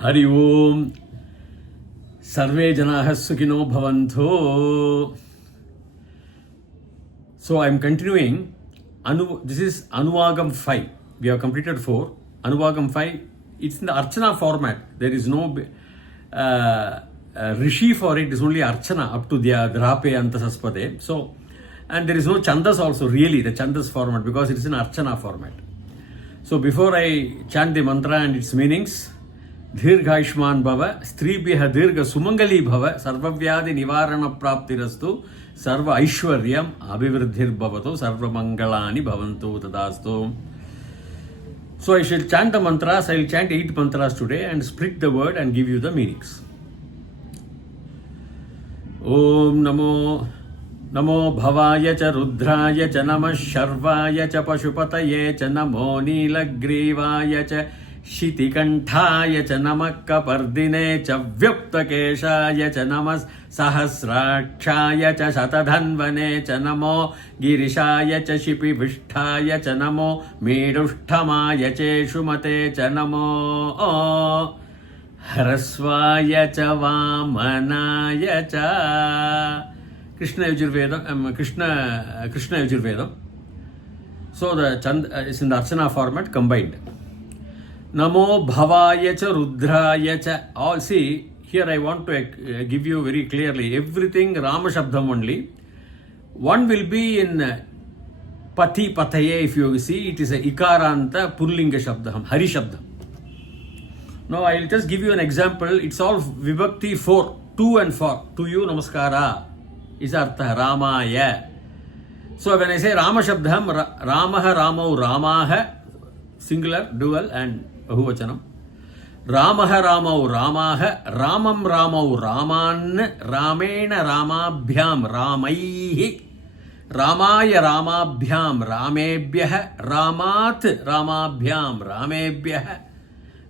Hari Om. Sarve Janaha Sukhino Bhavanto. So I am continuing. This is Anuvagam 5. We have completed 4. Anuvagam 5. It's in the Archana format. There is no Rishi for it. It's only Archana up to the Drape Antasaspade. So, and there is no Chandas also, really, the Chandas format, because it is in Archana format. So before I chant the mantra and its meanings, Dhirghaishman Bhava, Stribhya Dhirga Sumangali Bhava, Sarvavyadi Nivarana Praptirastu, Sarva Aishwaryam Abhivriddhir Bhavato, Sarva Mangalani Bhavantu Tadastu. So I shall chant the mantras. I will chant 8 mantras today and split the word and give you the meanings. Om Namo Bhavaya cha Rudraya cha Namah Sharvaya cha Pashupataye cha Namo Nilaggrivaya cha Shitikanthaya cha Namah Kapardine cha Vyuptakeshaya cha Namah Sahasrakshaya cha Shatadhanvane cha Namo Girishaya cha Shipivishthaya cha Namo Medushtamaya cha Shumate cha Namo Harasvaya cha Vamanaya cha Krishna Yajurveda, Krishna Yajurveda. So the Chand is in the Archana format combined. Namo Bhavaya cha Rudraya cha. All see, here I want to give you very clearly everything Rama Shabdam only. One will be in Pati Pataye, if you see, it is a Ikaranta Pullinga Shabdam, Hari Shabdam. Now I will just give you an example. It's all Vibhakti 4, 2 and 4. To you Namaskara is Artha Ramaya. So when I say Rama Shabdam, Ramaha Ramau Ramaha, singular, dual and Bahuvachanam. Ramaha Ramau Ramaha, Ramam Ramau Raman, Ramena Ramabhyam Ramaihi, Ramaya Ramabhyam Ramebhyah, Ramat Ramabhyam Ramebhyah,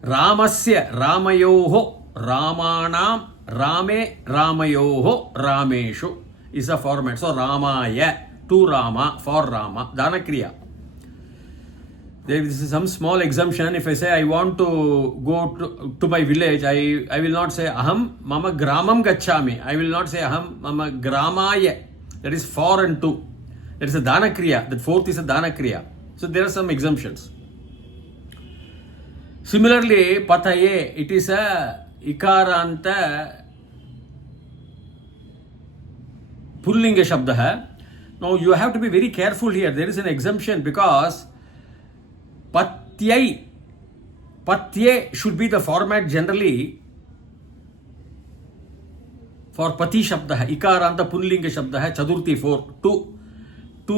Ramasya Ramayoho Ramanam Rame Ramayoho Rameshu is a format. So Ramaya, to Rama, for Rama, Danakriya. This is some small exemption. If I say I want to go to my village, I will not say Aham Mama Gramam Gachami. I will not say Aham Mama Gramaya. That is 4 and 2. That is a Danakriya. That fourth is a Danakriya. So there are some exemptions. Similarly, Pataye, it is a Ikaranta Pullinga Shabdaha. Now you have to be very careful here. There is an exemption because Patye should be the format generally for Pati Shabdaha. Ikaranta Pullinga Shabdaha, Chadurti 4. To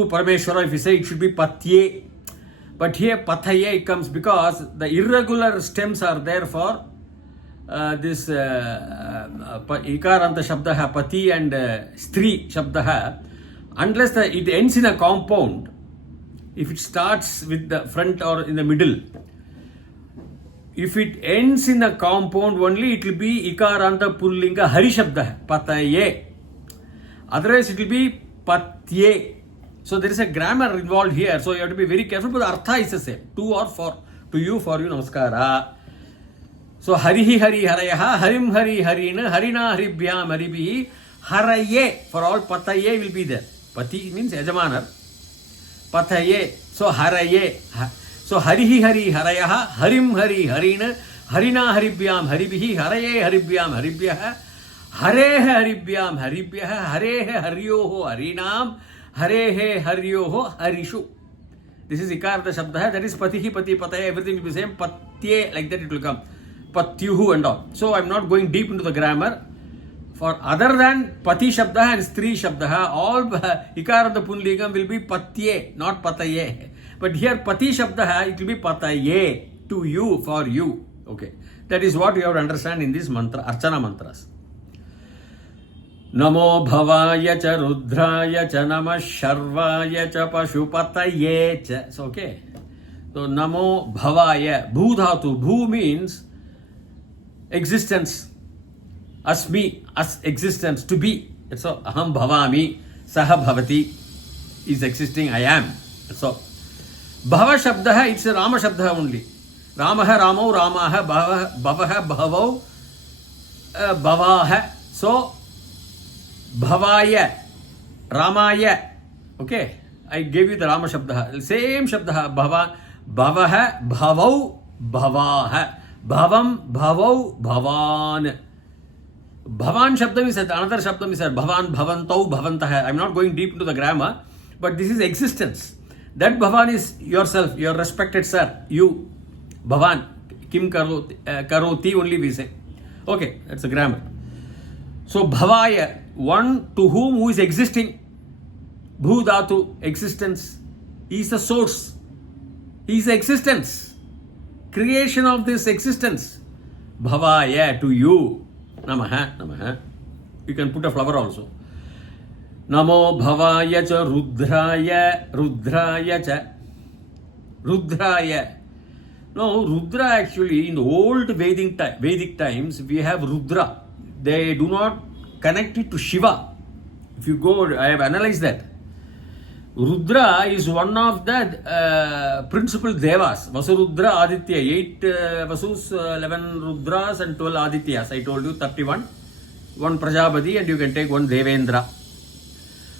Parameshwara, if you say it should be Patye. But here Pathaye comes because the irregular stems are there for this Ikaranta Shabdaha, Pati and Stree Shabdaha. Unless it ends in a compound, if it starts with the front or in the middle, if it ends in a compound only, it will be Ikaranta Pullinga Hari Shabdaha, Pathaye. Otherwise it will be Patye. So there is a grammar involved here, so you have to be very careful, but the artha is the same. To or for, to you, for you, namaskara. So Harihi Hari Harayaha, Harim Hari Harina, Harina Haribhyam Haribihi, Haraye, for all Pataye will be there. Pati means Yajamanar. Pataye, so Haraye. So Harihi Hari Harayaha, Harim Hari Harina, Harina Haribhyam Haribihi, Haraye Haribhyam Haribhyaha, Harehe Haribhyam Haribhyaha, Harehe Haryoho Harinam, Harehe Haryoho Harishu. This is Ikarata Shabdaha, that is Patihi Pati Pataya, everything will be same. Patye, like that it will come. Patyuhu and all. So I am not going deep into the grammar. For other than Pati Shabdaha and Stree Shabdaha, all Ikarata Punlingam will be Patye, not Pataye. But here Pati Shabdaha, it will be Pataye, to you, for you. Okay. That is what you have to understand in this mantra, Archana mantras. Namo Bhavaya cha Rudraya cha Namah Sharvaya cha Pashupataye cha. So okay. So Namo Bhavaya. Bhudhatu. Bhu means existence. Asmi. As existence. To be. That's all. Aham Bhavami. Saha Bhavati. Is existing. I am. That's all. Bhava Shabdaha. It's a Rama Shabdaha only. Ramaha, Ramo, Ramaha, Bhavaha, Bhavau, Bhavaha. So, Bhavaya, Ramaya. Okay, I gave you the Rama Shabda. Same Shabda. Bhavaha, Bhavau, Bhavaha. Bhavam, Bhavau, Bhavan. Bhavan Shabdam is another Shabdam is Bhavan, Bhavantau, Bhavantah. I'm not going deep into the grammar, but this is existence. That Bhavan is yourself, your respected sir, you. Bhavan, Kim Karoti only we say. Okay, that's the grammar. So Bhavaya, one to who is existing. Bhu Dhatu, existence. He is the source. He is the existence. Creation of this existence. Bhavaya, to you. Namaha, Namaha. You can put a flower also. Namo Bhavaya cha Rudraya, Rudraya cha. Rudraya. No, Rudra actually, in the old Vedic times, we have Rudra. They do not connect it to Shiva. If you go, I have analyzed that. Rudra is one of the principal devas. Vasurudra Aditya, 8 Vasus, 11 Rudras and 12 Adityas. I told you 31. One Prajapati and you can take one Devendra.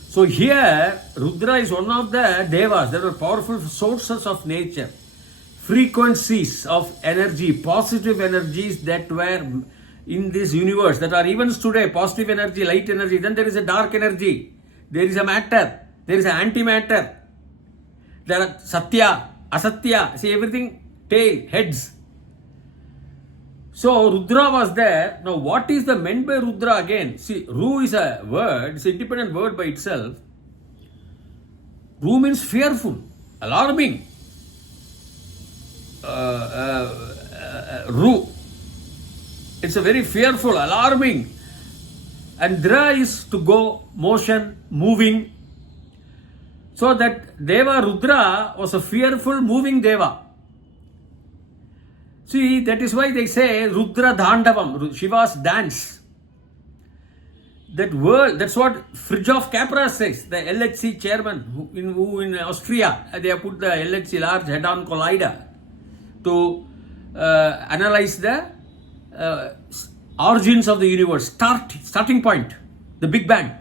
So here, Rudra is one of the devas. There are powerful sources of nature. Frequencies of energy, positive energies that were in this universe, that are even today, positive energy, light energy. Then there is a dark energy. There is a matter. There is an antimatter. There are Satya, Asatya. See everything, tail, heads. So Rudra was there. Now what is the meant by Rudra again? See, Ru is a word, it's an independent word by itself. Ru means fearful, alarming. Ru. It's a very fearful, alarming. And Dra is to go, motion, moving. So that Deva Rudra was a fearful, moving Deva. See, that is why they say Rudra Dhandavam, Shiva's dance. That word, that's what Fridge of Capra says, the LHC chairman who in Austria, they have put the LHC Large Hadron Collider to analyze the origins of the universe, starting point, the Big Bang.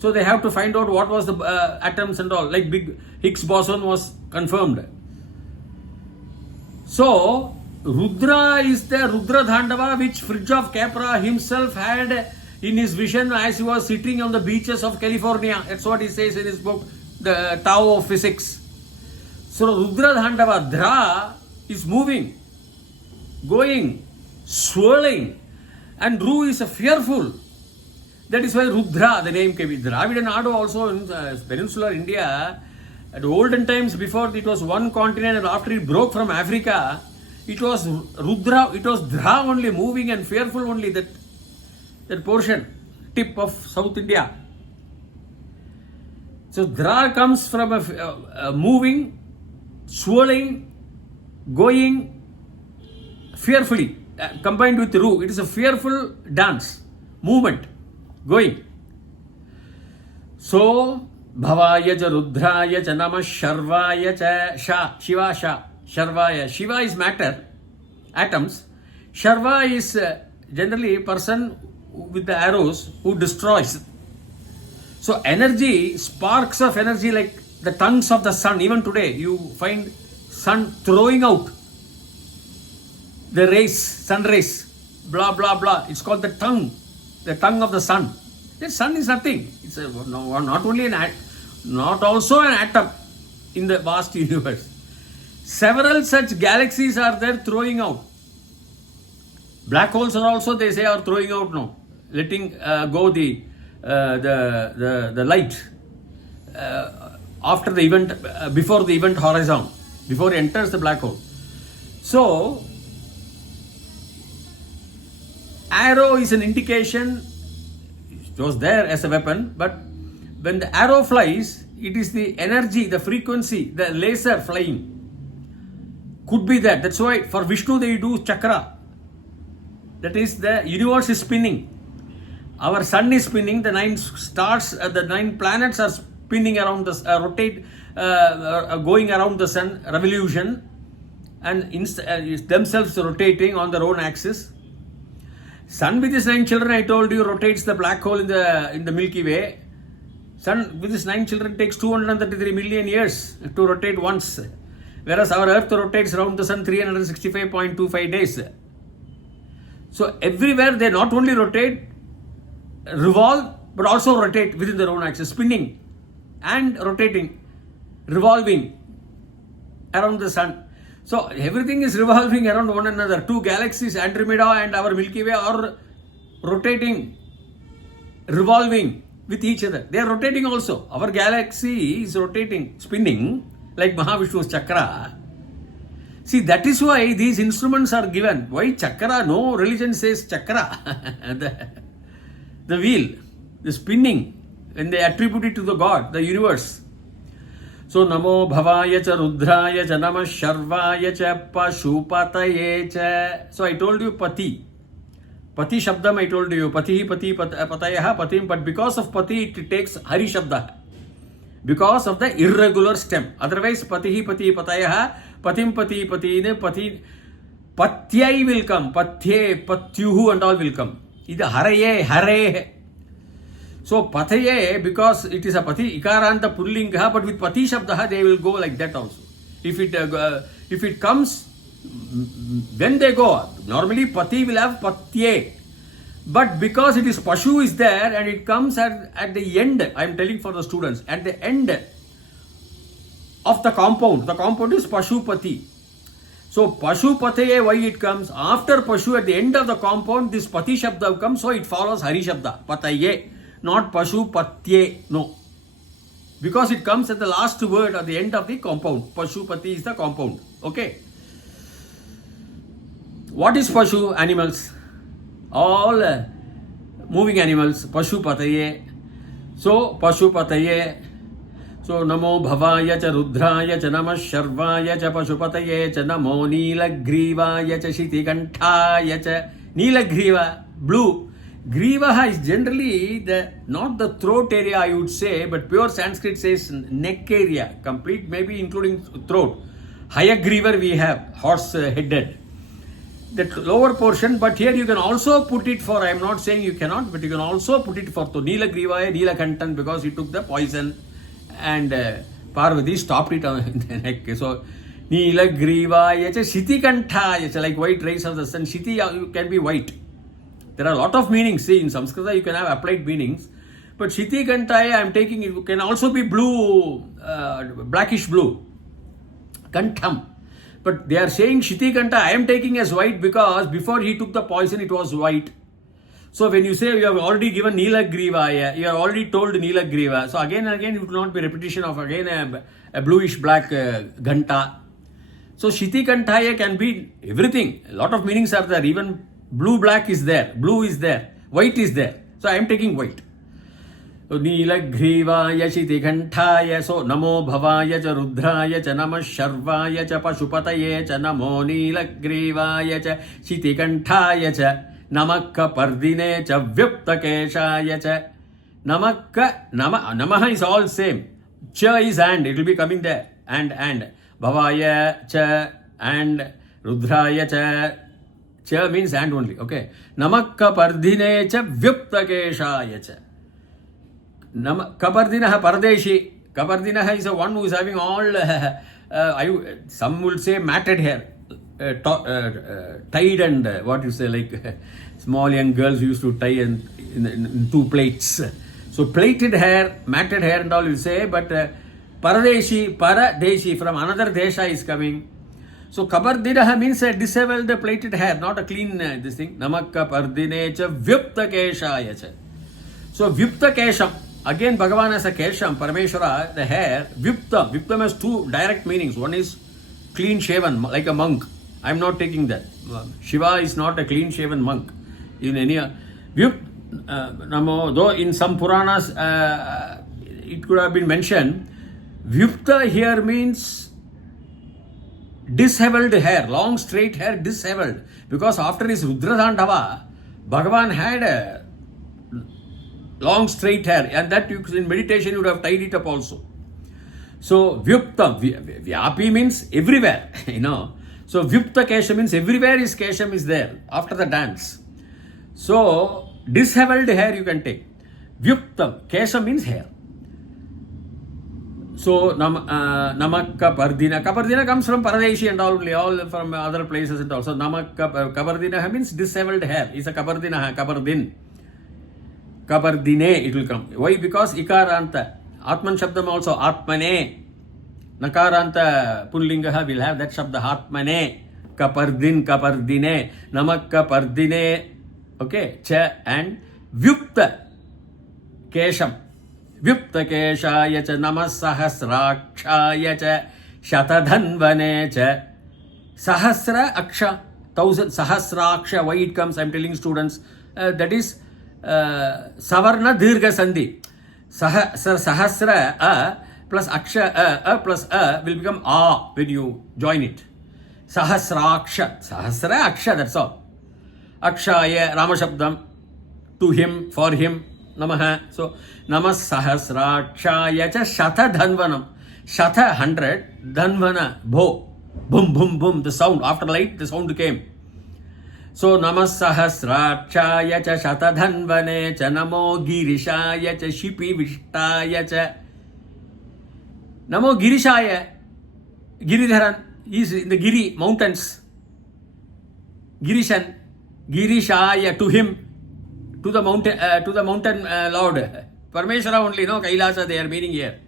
So they have to find out what was the atoms and all, like big Higgs boson was confirmed. So Rudra is the Rudra Dhandava which Fridge of Capra himself had in his vision as he was sitting on the beaches of California. That's what he says in his book, The Tao of Physics. So Rudra Dhandava, Dra is moving, going, swirling, and Ru is a fearful. That is why Rudra, the name came. Dravidian Nadu also in peninsular India, at olden times before it was one continent and after it broke from Africa, it was Rudra, it was Dra only, moving and fearful only, that portion, tip of South India. So Dra comes from a moving, swirling, going, fearfully, combined with Ru. It is a fearful dance, movement, going. So, Bhavaya cha Rudraya cha Namah Sharvaya cha Sha, Shiva Sha, Sharvaya. Shiva is matter, atoms. Sharva is generally a person with the arrows who destroys. So energy, sparks of energy like the tongues of the sun. Even today you find sun throwing out the rays, sun rays, blah blah blah. It's called the tongue of the sun. The sun is nothing. It's not only not also an atom in the vast universe. Several such galaxies are there throwing out. Black holes are also, they say, are throwing out now, letting go the light after the event, before the event horizon, before it enters the black hole. So, arrow is an indication. It was there as a weapon, but when the arrow flies, it is the energy, the frequency, the laser flying. Could be that. That's why for Vishnu they do chakra. That is, the universe is spinning. Our sun is spinning. The 9 stars, the 9 planets are spinning around the going around the sun, revolution. and themselves rotating on their own axis. Sun with his 9 children, I told you, rotates the black hole in the Milky Way. Sun with his 9 children takes 233 million years to rotate once, whereas our Earth rotates around the Sun 365.25 days. So everywhere they not only rotate, revolve, but also rotate within their own axis, spinning and rotating, revolving around the Sun. So everything is revolving around one another. Two galaxies, Andromeda and our Milky Way, are rotating, revolving with each other. They are rotating also. Our galaxy is rotating, spinning like Mahavishnu's chakra. See, that is why these instruments are given. Why chakra? No religion says chakra. The wheel, the spinning, when they attribute it to the God, the universe. So, Namo Bhavaya cha Rudraya cha Namah Sharvaya cha Pashupataye cha. So, I told you Pati. Pati Shabdam I told you. Pati Patayaha Patim. But because of Pati, it takes Hari Shabda. Because of the irregular stem. Otherwise, Pati Patayaha Patim Pati Pati. Patyai will come. Patye, Patyuhu and all will come. Ida Haraye, Hare. So Pataye, because it is a Pati, Ikaranta Pullinga, but with Pati Shabdaha they will go like that also. If it comes, when they go, normally Pati will have Patye. But because it is Pashu is there and it comes at the end, I am telling for the students, at the end of the compound is Pashupati. So Pashupataye, why it comes? After Pashu, at the end of the compound, this Pati Shabda comes, so it follows Hari Shabda, Pataye. Not Pashupatye, no. Because it comes at the last word at the end of the compound. Pashupati is the compound. Okay. What is Pashu? Animals. All moving animals. Pashupataye. So, Pashupataye. So, Namo Bhavaya cha Rudraya cha Namah Sharvaya cha Pashupataye cha Namo Neelagrivaya cha Shitikantaya cha. Neelagriva, blue. Grivaha is generally not the throat area, I would say, but pure Sanskrit says neck area, complete, maybe including throat. Hayagriva we have, horse headed. The lower portion, but here you can also put it for, I am not saying you cannot, but you can also put it for Neelagrivaya, Neelakantan, because he took the poison and Parvati stopped it on the neck. So, Neelagrivaya, Shitikantaya, like white rays of the sun. Shiti can be white. There are a lot of meanings. See, in Samskritam you can have applied meanings. But Shiti Kantaya, I am taking it, can also be blue, blackish blue. Kantam. But they are saying Shiti Kanta, I am taking as white because before he took the poison it was white. So when you say you have already given Neelagrivaya, you have already told Neelagriva. So again and again it will not be repetition of again a bluish black Ganta. So Shiti Kantaya can be everything. A lot of meanings are there. Even blue black is there, blue is there, white is there. So I am taking white. So Neelagrivaya Shitikantaya. So Namo Bhavaya cha Rudraya cha Namah Sharvaya cha Pashupataye cha Namo Neelagrivaya cha Shitikantaya cha Namakka Pardine cha Vyuptakeshaya cha. Namakka, Namaha is all same. Cha is and, it will be coming there. And. Bhavaya cha and Rudraya cha. Cha means and only, okay. Namakka Pardine cha Vyuptakeshaya cha. Kapardinaha Pardeshi. Kapardinaha is a one who is having all, some will say matted hair, tied and what you say, like small young girls used to tie in two plaits. So plaited hair, matted hair and all you say, but Paradeshi, from another Desha is coming. So Kapardinaha means a disheveled plaited hair, not a clean this thing. Namakka Pardine cha Vyuptakeshaya cha. So Vyuptakesham. Again, Bhagavan has a Kesham, Parameshwara, the hair, Vyuptam. Vyuptam has two direct meanings. One is clean shaven, like a monk. I am not taking that. Shiva is not a clean shaven monk. In any Namo, though in some Puranas it could have been mentioned, Vyupta here means disheveled hair, long straight hair, disheveled. Because after his Rudradandava, Bhagavan had a long straight hair, and that you, in meditation you would have tied it up also. So Vyupta, Vyapi means everywhere, So Vyupta Kesha means everywhere is Kesham is there after the dance. So disheveled hair you can take. Vyuptam, Kesha means hair. So Namak Kapardina. Kapardina comes from Paradeshi and all from other places and all. So Namak Kapardina means disheveled hair. It's a Kapardina, Kapardin. Kapardine it will come. Why? Because Ikaranta. Atman Shabdam also Atmane. Nakaranta Pullingaha will have that Shabda Atmane. Kapardin, Kapardine. Namak Kapardine. Okay. Cha and Vyupta Kesham. Vyupta Keshaya cha Namasahasrakshaya cha Shatadhanvane cha Sahasra Aksha. 1000 Sahasraksha. Why it comes? I am telling students. That is Savarna Dirgha Sandhi. Sahasra A plus Aksha A plus A will become A when you join it. Sahasraksha. Sahasra Aksha, that's all. Akshaya, Ramashabdam, to him, for him, Namaha. So, Namas Sahasrakshaya cha Shata Dhanvanam. Shata 100, Dhanvana, Bho. Boom, boom, boom, the sound. After light, the sound came. So, Namas Sahasrakshaya cha Shata Dhanvane cha Namo Girishaya cha Shipi Vishtaya cha. Namo Girishaya. Giridharan is in the Giri mountains. Girishan. Girishaya to him. To the mountain Lord. Parmeshwara only, no? Kailasa they are meaning here.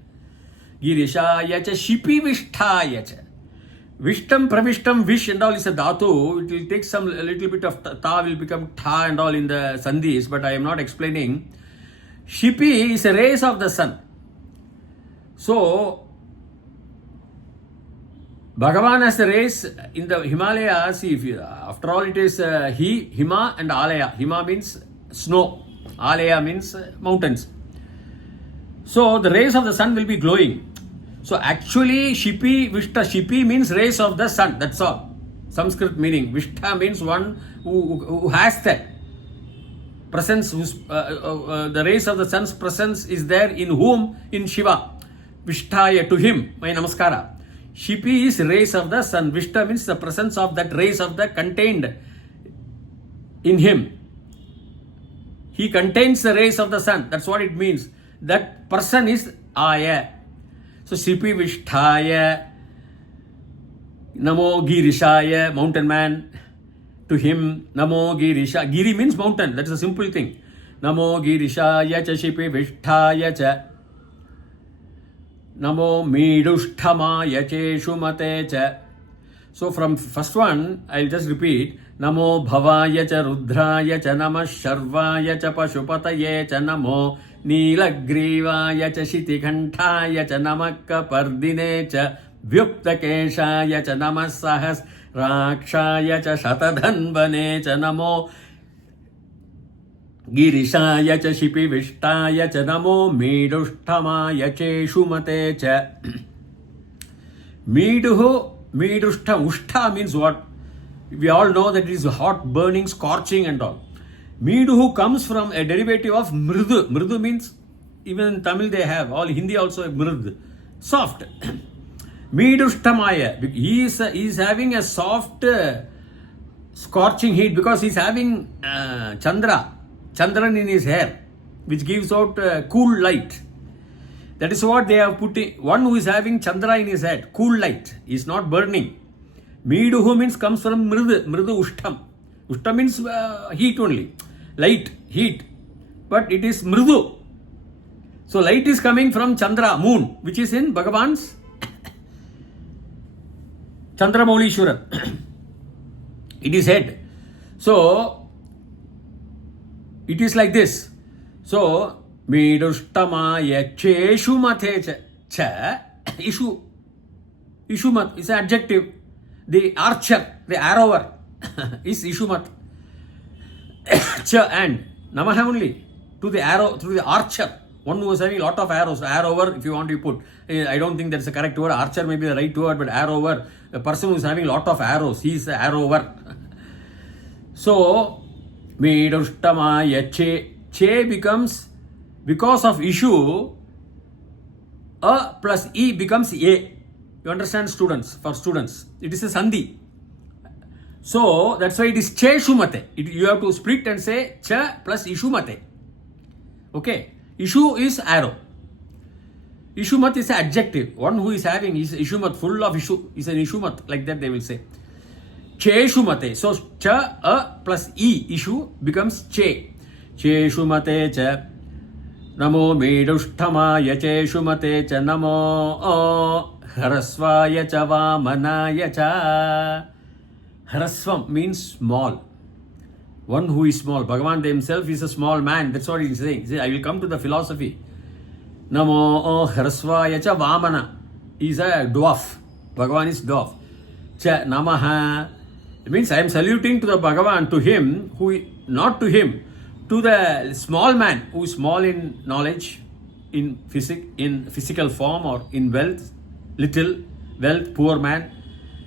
Girishaya cha Shipi Vishtaya cha. Vishtam, Pravishtam, Vish and all is a dhatu. It will take a little bit of ta will become tha and all in the sandhis, but I am not explaining. Shipi is a rays of the sun. So, Bhagavan has the rays in the Himalayas. After all, it is Hima and Alaya. Hima means snow. Alaya means mountains. So, the rays of the sun will be glowing. So actually Shipi, Vishta, Shipi means rays of the sun, that's all. Sanskrit meaning. Vishta means one who has that presence, the rays of the sun's presence is there in whom? In Shiva. Vishtaya, to him, my namaskara. Shipi is rays of the sun. Vishta means the presence of that rays of the contained in him. He contains the rays of the sun, that's what it means. That person is Aya. So, Shipi Vishtaya, Namo Girishaya, mountain man, to him, Namo Girisha. Giri means mountain, that is a simple thing. Namo Girishaya cha Shipi Vishtaya cha. Namo Midushthamaya Cheshumate cha. So, from first one, I will just repeat. Namo Bhavaya cha Rudraya cha Namah Sharvaya cha Pashupataye cha Namo Nilaggrivaya cha Shitikanthaya cha Namakka Pardine cha Vyupta Keshaya cha Namah Sahasrakshaya cha Shatadhanvane cha Namo Girishaya cha Shipi Vishtaya cha Namo Midushthamaya Cheshumate cha. Midushtha, Ushta means what? We all know that it is hot, burning, scorching and all. Miduhu comes from a derivative of mridu. Mridu means, even in Tamil they have, all Hindi also mrid. Soft. Midushtamaya. He is having a soft, scorching heat because he is having Chandran in his hair, which gives out cool light. That is what they have put in. One who is having Chandra in his head, cool light, is not burning. Miduhu means comes from mridu ushtam. Ushtam means heat only. Light, heat. But it is mridu. So light is coming from Chandra, moon, which is in Bhagavan's Chandramaulishwaran. It is head. So it is like this. So Midustamaya Cheshumate cha Ishu. Ishumat is an adjective. The archer, the arrower is Ishumat. Cha and Namaha only to the arrow, to the archer. One who was having a lot of arrows. Arrower, if you want to put. I don't think that's the correct word. Archer may be the right word, but arrower, a person who is having a lot of arrows, he is the arrower. So, Midustamaya Che becomes, because of issue, A plus E becomes A. You understand, students? For students, it is a sandhi. So that's why it is che shumate. You have to split and say cha plus ishumate. Okay. Ishu is arrow. Ishumat is an adjective. One who is having is ishumat, full of issue, is an ishumat. Like that they will say. Che shumate. So cha plus e, issue, becomes che. Che shumate cha. Namo medushthamaya che shumate cha. Namo harasvaya cha vamanaya cha. Harasvam means small. One who is small. Bhagavan himself is a small man. That's what he is saying. He says, I will come to the philosophy. Namo harasvaya cha vamana. He is a dwarf. Bhagavan is dwarf. Cha namaha. It means I am saluting to the Bhagavan, to him, not to him, to the small man who is small in knowledge, in physical form, or in wealth, little wealth, poor man.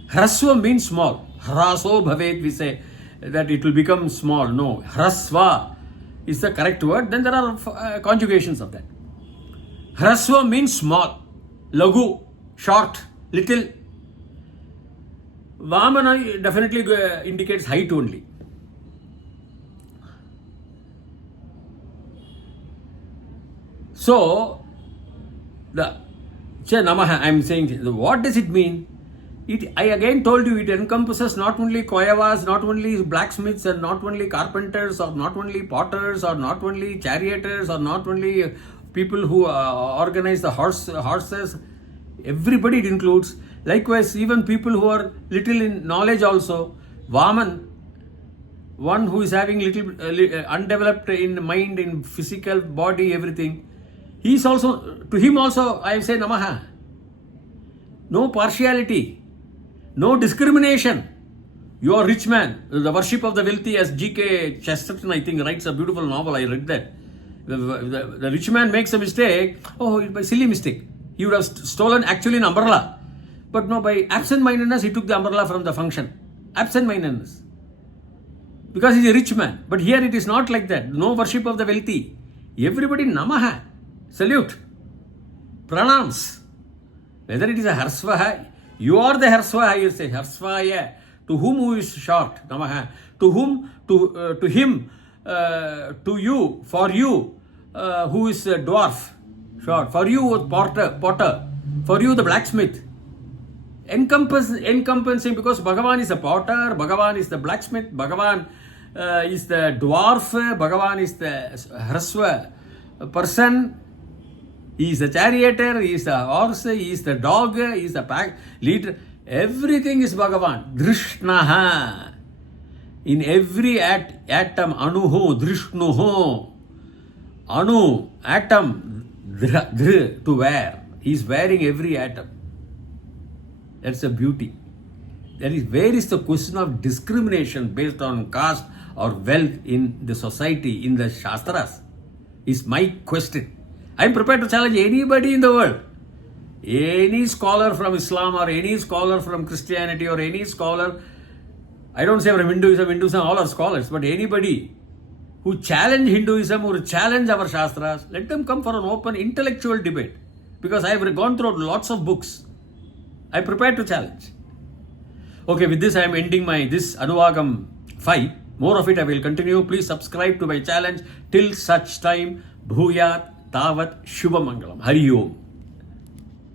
Hrasva means small. Hraso bhavet, we say that it will become small. No, hrasva is the correct word. Then there are conjugations of that. Hrasva means small, lagu, short, little. Vamana definitely indicates height only. So, the Che Namaha, I am saying, what does it mean? I again told you, it encompasses not only koyavas, not only blacksmiths, and not only carpenters, or not only potters, or not only charioteers, or not only people who organize the horses. Everybody it includes. Likewise, even people who are little in knowledge also. Vaman, one who is having little undeveloped in mind, in physical body, everything. He is also, to him also I say Namaha. No partiality, no discrimination. You are rich man. The worship of the wealthy, as G.K. Chesterton, I think, writes a beautiful novel. I read that. The rich man makes a mistake. Oh, by silly mistake. He would have stolen actually an umbrella. But no, by absent-mindedness, he took the umbrella from the function. Absent-mindedness. Because he is a rich man. But here it is not like that. No worship of the wealthy. Everybody Namaha. Salute. Pranams. Whether it is a Harsvaha, you are the Harsvaha, you say Harsvaya. To whom who is short, Namaha. To whom, to him, to you, for you, who is a dwarf, short. For you, potter. For you, the blacksmith. Encompassing, because Bhagavan is the potter, Bhagavan is the blacksmith, Bhagavan is the dwarf, Bhagavan is the Hrasva person, he is the charioteer, he is the horse, he is the dog, he is the pack leader. Everything is Bhagavan. Drishnaha. In every atom, Anuho, Drishnuho. Anu, atom, to wear. He is wearing every atom. That's a beauty. Where is the question of discrimination based on caste or wealth in the society, in the Shastras? Is my question. I am prepared to challenge anybody in the world. Any scholar from Islam, or any scholar from Christianity, or any scholar, I don't say from Hinduism, all are scholars, but anybody who challenge Hinduism or challenge our Shastras, let them come for an open intellectual debate. Because I have gone through lots of books. I am prepared to challenge. Okay, with this I am ending this Anuvagam 5. More of it I will continue. Please subscribe to my challenge. Till such time, Bhuyat Tavat Shubhamangalam. Hari Om.